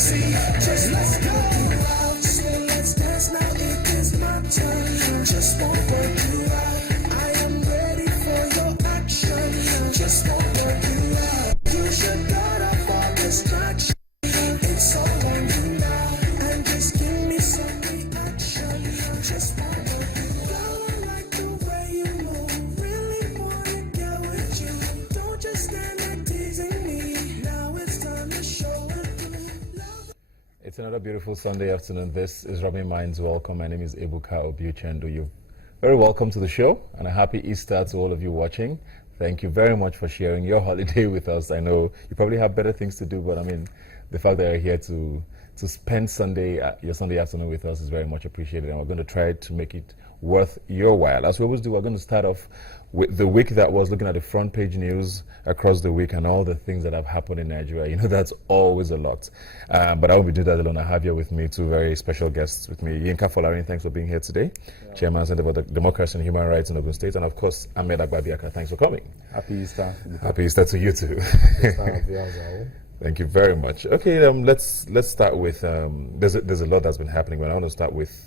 sexy. Just let's go out. So let's dance now. It is my turn. Just won't work you out. I am ready for your action. Just won't work you out. You should cut off all distraction. It's all on you now. And just give me some reaction. Just won't work you out. I like the way you move. Really wanna get with you. Don't just stand there teasing me. Now it's time to show it through. It's another beautiful Sunday afternoon. This is Rubbing Minds. Welcome. My name is Ebuka Obiuchendu. You're very welcome to the show, and a happy Easter to all of you watching. Thank you very much for sharing your holiday with us. I know you probably have better things to do, but I mean, the fact that you're here to spend your Sunday afternoon with us is very much appreciated, and we're going to try to make it worth your while. As we always do, we're going to start off with the week that was, looking at the front page news across the week and all the things that have happened in Nigeria. You know, that's always a lot. But I won't be doing that alone. I have here with me two very special guests with me. Yinka Folarin, thanks for being here today. Yeah. Chairman Center for Democracy and Human Rights in Ogun State. And of course, Ahmed Agbabiaka, thanks for coming. Happy Easter. Happy Easter to you too. Thank you very much. Okay, let's start with, there's a lot that's been happening, but I want to start with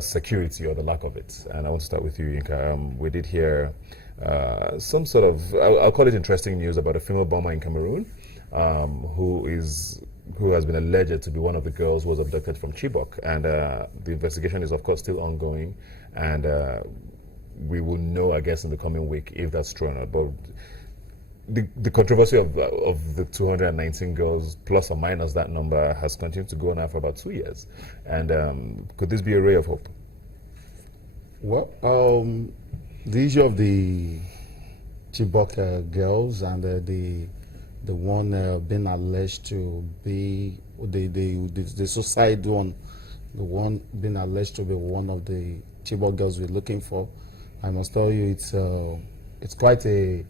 security, or the lack of it. And I want to start with you, Yinka. We did hear some sort of, I'll call it interesting news about a female bomber in Cameroon who has been alleged to be one of the girls who was abducted from Chibok. And the investigation is, of course, still ongoing. And we will know, I guess, in the coming week if that's true or not. But the controversy of the 219 girls, plus or minus that number, has continued to go now for about 2 years. And could this be a ray of hope? Well, the issue of the Chibok girls and the one being alleged to be the suicide one, the one being alleged to be one of the Chibok girls we're looking for, I must tell you, it's quite a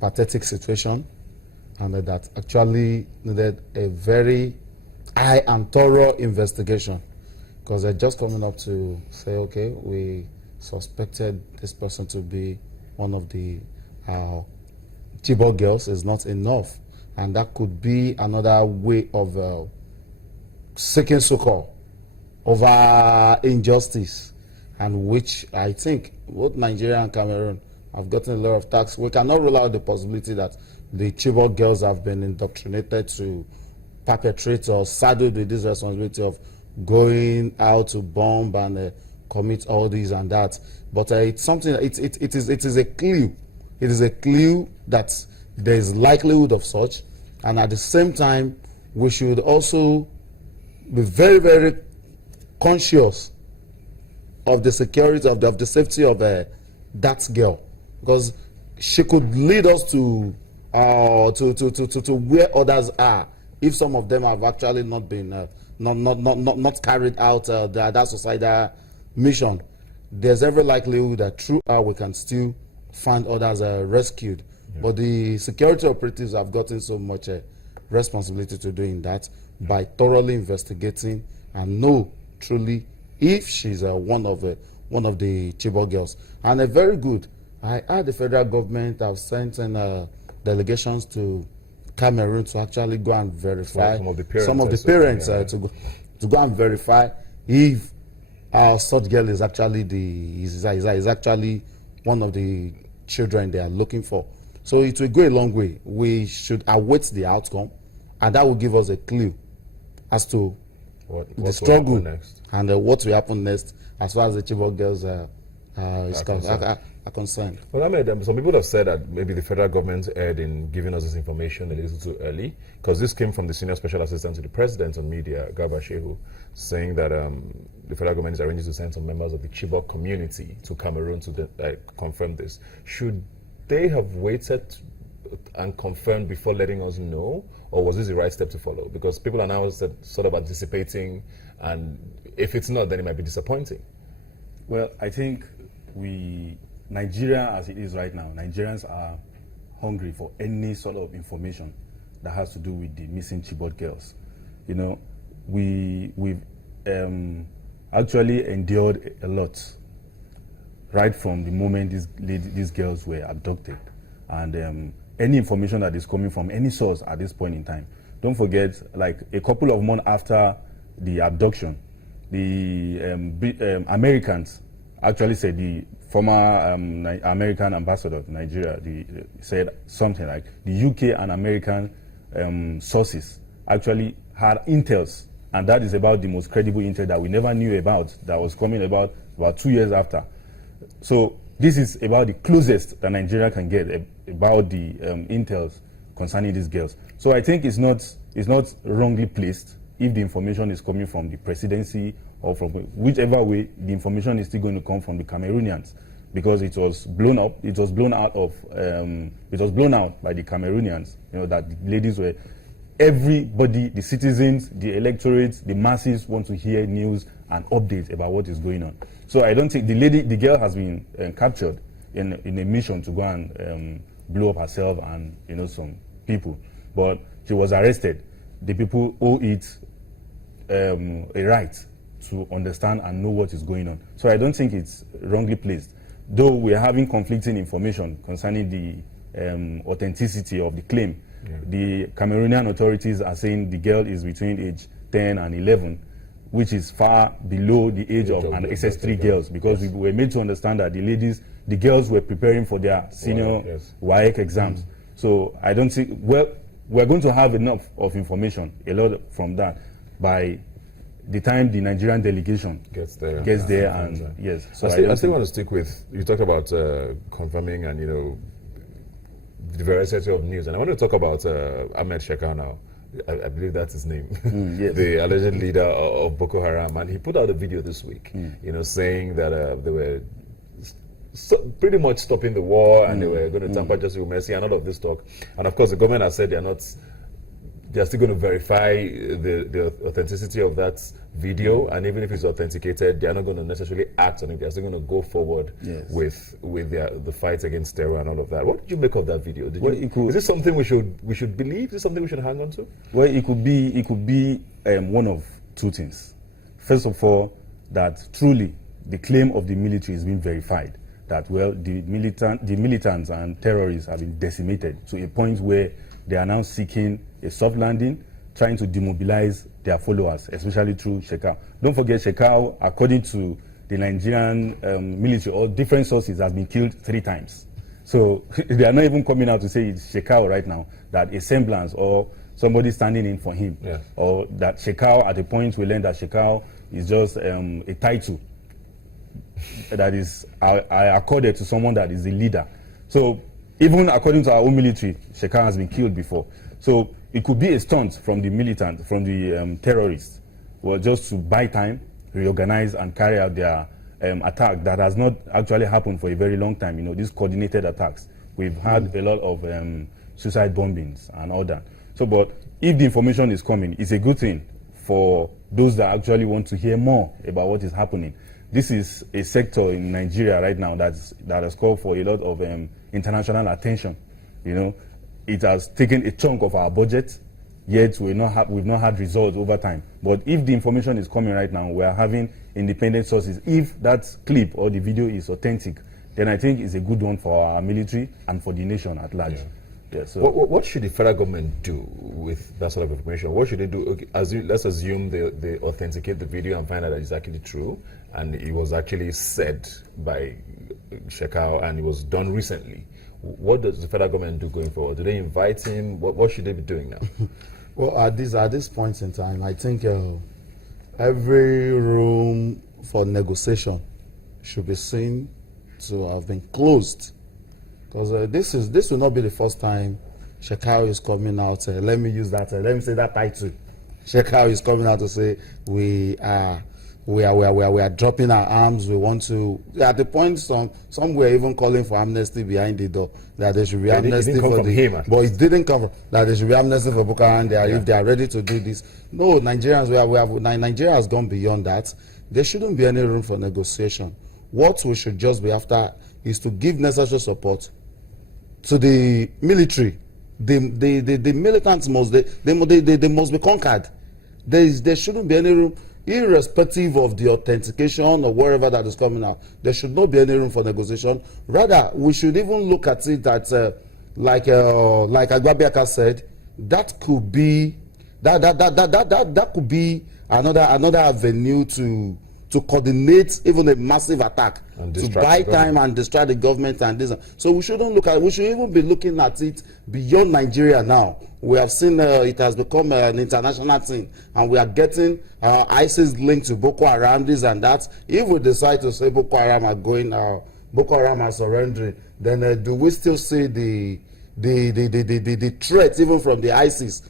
pathetic situation, and that actually needed a very high and thorough investigation, because they're just coming up to say, okay, we suspected this person to be one of the Chibok girls is not enough, and that could be another way of seeking succor over injustice, and which I think both Nigeria and Cameroon have gotten a lot of tax. We cannot rule out the possibility that the Chibok girls have been indoctrinated to perpetrate or saddled with this responsibility of going out to bomb and commit all these and that. But it's something. It is a clue. It is a clue that there is likelihood of such, and at the same time, we should also be very, very conscious of the security of the safety of that girl, because she could lead us to where others are if some of them have actually not been not carried out that societal mission. There's every likelihood that through her we can still find others rescued. Yeah. But the security operatives have gotten so much responsibility to doing that by thoroughly investigating and know truly if she's one of the Chibok girls. And a very good. I heard the federal government have sent in delegations to Cameroon to actually go and verify some of the parents to go and verify if such girl is actually is actually one of the children they are looking for. So it will go a long way. We should await the outcome, and that will give us a clue as to the struggle and what will happen next as far as the Chibok girls are concerned. Well, I mean, some people have said that maybe the federal government erred in giving us this information a little too early, because this came from the senior special assistant to the president on media, Garba Shehu, saying that the federal government is arranging to send some members of the Chibok community to Cameroon to confirm this. Should they have waited and confirmed before letting us know, or was this the right step to follow? Because people are now sort of anticipating, and if it's not, then it might be disappointing. Well, I think Nigeria as it is right now, Nigerians are hungry for any sort of information that has to do with the missing Chibok girls. You know, we've actually endured a lot right from the moment these girls were abducted, and any information that is coming from any source at this point in time don't forget, like a couple of months after the abduction, the Americans actually said, the former American ambassador to Nigeria said something like the UK and American sources actually had intels, and that is about the most credible intel that we never knew about, that was coming about 2 years after. So this is about the closest that Nigeria can get about the intels concerning these girls. So I think it's not wrongly placed if the information is coming from the presidency or from whichever way. The information is still going to come from the Cameroonians, because it was blown up. It was blown out by the Cameroonians. You know that the ladies were. Everybody, the citizens, the electorate, the masses want to hear news and updates about what is going on. So I don't think the girl has been captured in a mission to go and blow up herself and some people, but she was arrested. The people owe it a right to understand and know what is going on. So I don't think it's wrongly placed, though we are having conflicting information concerning the authenticity of the claim. Yeah. The Cameroonian authorities are saying the girl is between age 10 and 11, which is far below the age of an SS3 girls, because we were made to understand that the girls were preparing for their senior WAEC exams. So I don't think, we're going to have enough of information, a lot from that, by the time the Nigerian delegation gets there, and yes. So I still want to stick with, you talked about confirming and the variety of news, and I want to talk about Ahmed Shekau now. I believe that's his name, yes. The alleged leader of Boko Haram, and he put out a video this week, saying that they were pretty much stopping the war, and they were going to tamper justice with mercy and all of this talk. And of course, the government has said they're still going to verify the authenticity of that video, and even if it's authenticated, they're not going to necessarily act on it. They're still going to go forward with the fight against terror and all of that. What did you make of that video? Is this something we should believe? Is this something we should hang on to? Well, it could be one of two things. First of all, that truly the claim of the military is being verified. That the militants and terrorists have been decimated to a point where they are now seeking a soft landing, trying to demobilize their followers, especially through Shekau. Don't forget, Shekau, according to the Nigerian military or different sources, has been killed 3 times. So they are not even coming out to say it's Shekau right now, that a semblance or somebody standing in for him, or that Shekau, at a point we learned that Shekau is just a title that is accorded to someone that is the leader. So even according to our own military, Shekau has been killed before. So it could be a stunt from the militant, from the terrorists, just to buy time, reorganize, and carry out their attack that has not actually happened for a very long time. These coordinated attacks. We've had a lot of suicide bombings and all that. So, but if the information is coming, it's a good thing for those that actually want to hear more about what is happening. This is a sector in Nigeria right now that has called for a lot of international attention. It has taken a chunk of our budget, yet we've not had results over time. But if the information is coming right now, we are having independent sources. If that clip or the video is authentic, then I think it's a good one for our military and for the nation at large. So what should the federal government do with that sort of information? What should they do? Okay, let's assume they authenticate the video and find out that it's actually true, and it was actually said by Shekau and it was done recently. What does the federal government do going forward? Do they invite him? What should they be doing now? Well, at this point in time, I think every room for negotiation should be seen to have been closed, because this will not be the first time Shekau is coming out. Let me use that. Let me say that title. Shekau is coming out to say we are dropping our arms. We want to. At the point, some were even calling for amnesty behind the door. That there should be amnesty for him, but it didn't come from. That there should be amnesty for Boko Haram. If they are ready to do this. No, Nigerians. Nigeria has gone beyond that. There shouldn't be any room for negotiation. What we should just be after is to give necessary support to the military. The militants must be conquered. There shouldn't be any room. Irrespective of the authentication or wherever that is coming out, there should not be any room for negotiation. Rather, we should even look at it that, like Agbabiaka said, that could be That could be another avenue to coordinate even a massive attack, And to distract buy the government. time and distract the government and this. So we shouldn't look at. We should even be looking at it beyond Nigeria now. We have seen it has become an international thing, and we are getting ISIS linked to Boko Haram, this and that. If we decide to say Boko Haram are going, Boko Haram are surrendering, then do we still see the threat even from the ISIS